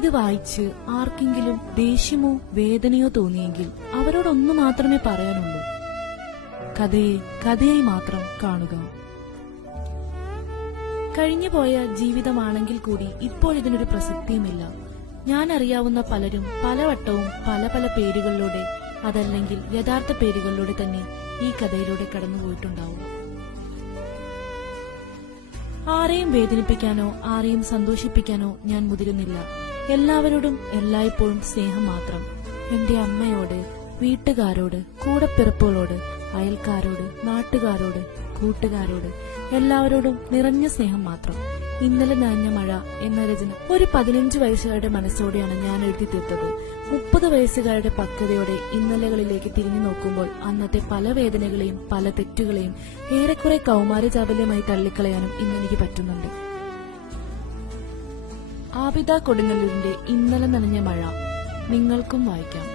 ഇത് വായിച്ച് ആർക്കെങ്കിലും ദേഷ്യമോ വേദനയോ തോന്നിയെങ്കിൽ അവരോടൊന്നു മാത്രമേ പറയാനുള്ളൂ: കഥയെ കഥയായി മാത്രം കാണുക. കഴിഞ്ഞുപോയ ജീവിതമാണെങ്കിൽ കൂടി ഇപ്പോൾ ഇതിനൊരു പ്രസക്തിയുമില്ല. ഞാൻ അറിയാവുന്ന പലരും പലവട്ടവും പല പല പേരുകളിലൂടെ, അതല്ലെങ്കിൽ യഥാർത്ഥ പേരുകളിലൂടെ തന്നെ ഈ കഥയിലൂടെ കടന്നുപോയിട്ടുണ്ടാവും. ആരെയും വേദനിപ്പിക്കാനോ ആരെയും സന്തോഷിപ്പിക്കാനോ ഞാൻ മുതിരുന്നില്ല. എല്ലാവരോടും എല്ലായ്പ്പോഴും സ്നേഹം മാത്രം. എന്റെ അമ്മയോട്, വീട്ടുകാരോട്, കൂടപ്പിറപ്പുകളോട്, അയൽക്കാരോട്, നാട്ടുകാരോട്, കൂട്ടുകാരോട്, എല്ലാവരോടും നിറഞ്ഞ സ്നേഹം മാത്രം. ഇന്നലെ നനഞ്ഞ മഴ എന്ന രചന ഒരു 15 വയസ്സുകാരുടെ മനസ്സോടെയാണ് ഞാൻ എഴുതി തീർത്തത്. 30 വയസ്സുകാരുടെ പക്വതയോടെ ഇന്നലകളിലേക്ക് തിരിഞ്ഞു നോക്കുമ്പോൾ അന്നത്തെ പല വേദനകളെയും പല തെറ്റുകളെയും ഏറെക്കുറെ കൗമാര ചാബല്യമായി തള്ളിക്കളയാനും ഇന്നെനിക്ക് പറ്റുന്നുണ്ട്. ആബിദ കൊടുങ്ങല്ലൂരിന്റെ ഇന്നലെ നനഞ്ഞ മഴ നിങ്ങൾക്കും വായിക്കാം.